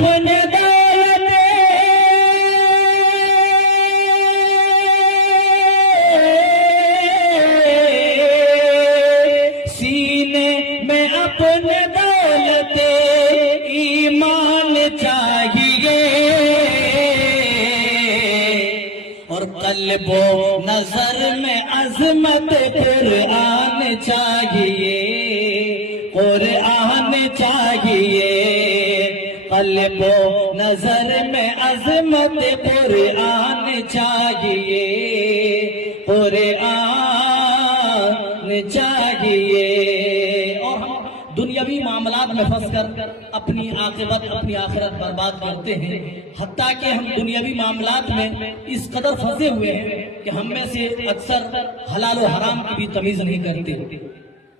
اپنے دولت سینے میں اپنے دولت ایمان چاہیے اور قلب و نظر میں عظمت قرآن چاہیے قرآن چاہیے قلب و نظر میں عظمت قرآن چاہیے قرآن چاہیے اور ہم دنیاوی معاملات میں پھنس کر اپنی عاقبت اپنی آخرت برباد کرتے ہیں حتیٰ کہ ہم دنیاوی معاملات میں اس قدر پھنسے ہوئے ہیں کہ ہم میں سے اکثر حلال و حرام کی بھی تمیز نہیں کرتے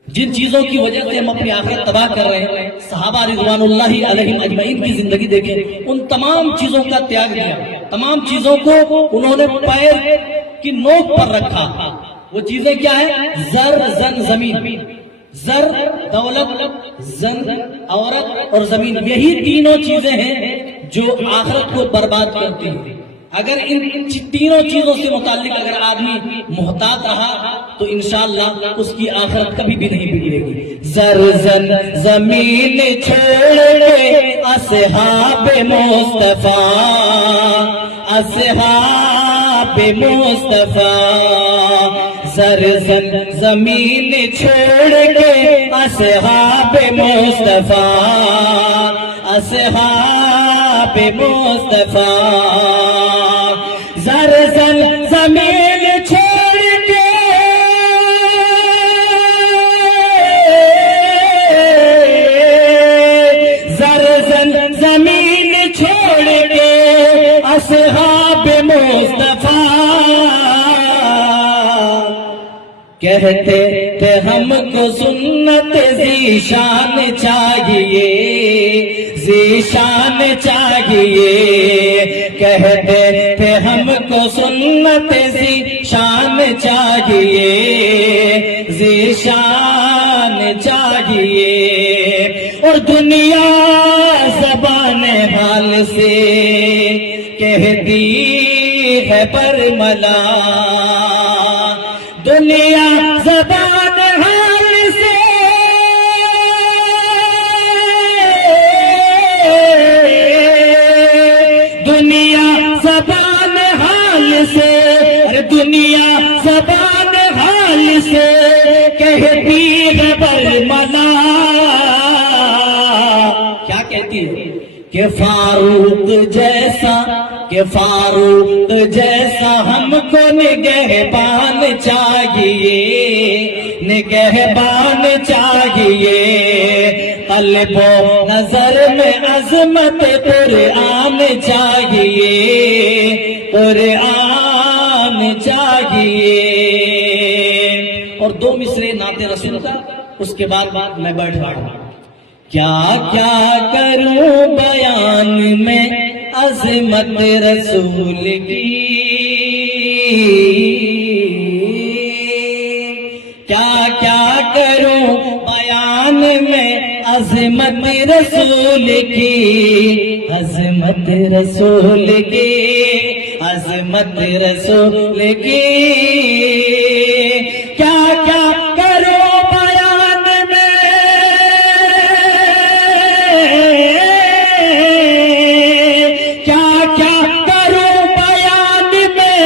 جن چیزوں کی وجہ سے ہم اپنی آخرت تباہ کر رہے ہیں صحابہ رضوان اللہ علیہم اجمعین کی زندگی دیکھیں ان تمام چیزوں کا تیاگ کیا تمام چیزوں کو انہوں نے پیر کی نوک پر رکھا وہ چیزیں کیا ہیں زر زن زمین زر دولت زن عورت اور زمین یہی تینوں چیزیں ہیں جو آخرت کو برباد کرتی ہیں اگر ان تینوں چیزوں سے متعلق اگر آدمی محتاط رہا تو انشاءاللہ اس کی آخرت کبھی بھی نہیں بگڑے گی زر زن زمین چھوڑے اصحاب مصطفیٰ اصحاب مصطفیٰ زر زن زمین چھوڑ کے اصحاب مصطفیٰ اصحاب مصطفیٰ زر زن زمین چھوڑ کے زر زن زمین چھوڑ کے اصحاب مصطفیٰ کہتے تھے ہم کو سنت ذیشان چاہیے ذیشان چاہیے کہتے تھے ہم کو سنت ذیشان چاہیے ذیشان چاہیے اور دنیا زبان حال سے کہتی ہے برملا دنیا زبان حال سے دنیا زبان حال سے دنیا زبان حال سے کہتی ہے برملا کیا کہتی ہے کہ فاروق جیسا ہم کو نگہبان چاہیے نگہبان چاہیے قلب و نظر میں عظمت قرآن چاہیے قرآن چاہیے اور دو مصرے نعت رسول کا اس کے بعد میں بیٹھ رہا ہوں کیا کروں بیان میں عظمت رسول کی کیا کروں بیان میں عظمت رسول کی عظمت رسول کی عظمت رسول کی کیا کروں بیان میں کیا کروں بیان میں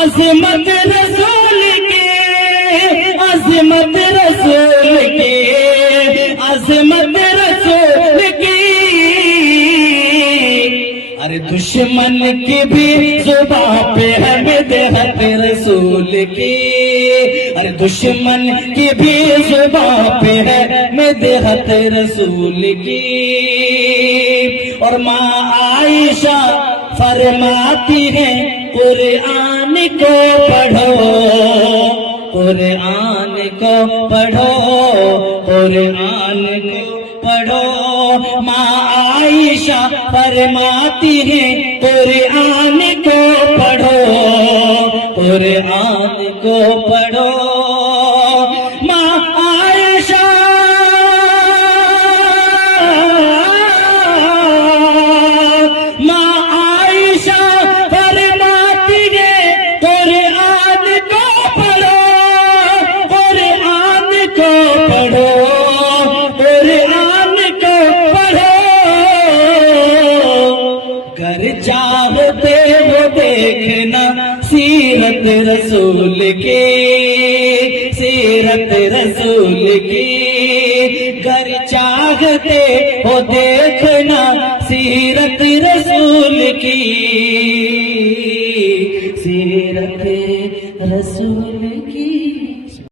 عظمت رسول کی عظمت رسول کی عظمت رسول کی ارے دشمن کی بھی زبان پہ ہے مدحت رسول کی ارے دشمن کی بھی زبان پہ ہے مدحت رسول کی اور ماں عائشہ فرماتی ہیں قرآن کو پڑھو قرآن کو پڑھو قرآن کو پڑھو ماں عائشہ فرماتی ہیں قرآن کو پڑھو قرآن کو پڑھو ماں عائشہ سیرت رسول کی، سیرت رسول کی، گر چاہتے ہو دیکھنا سیرت رسول کی، سیرت رسول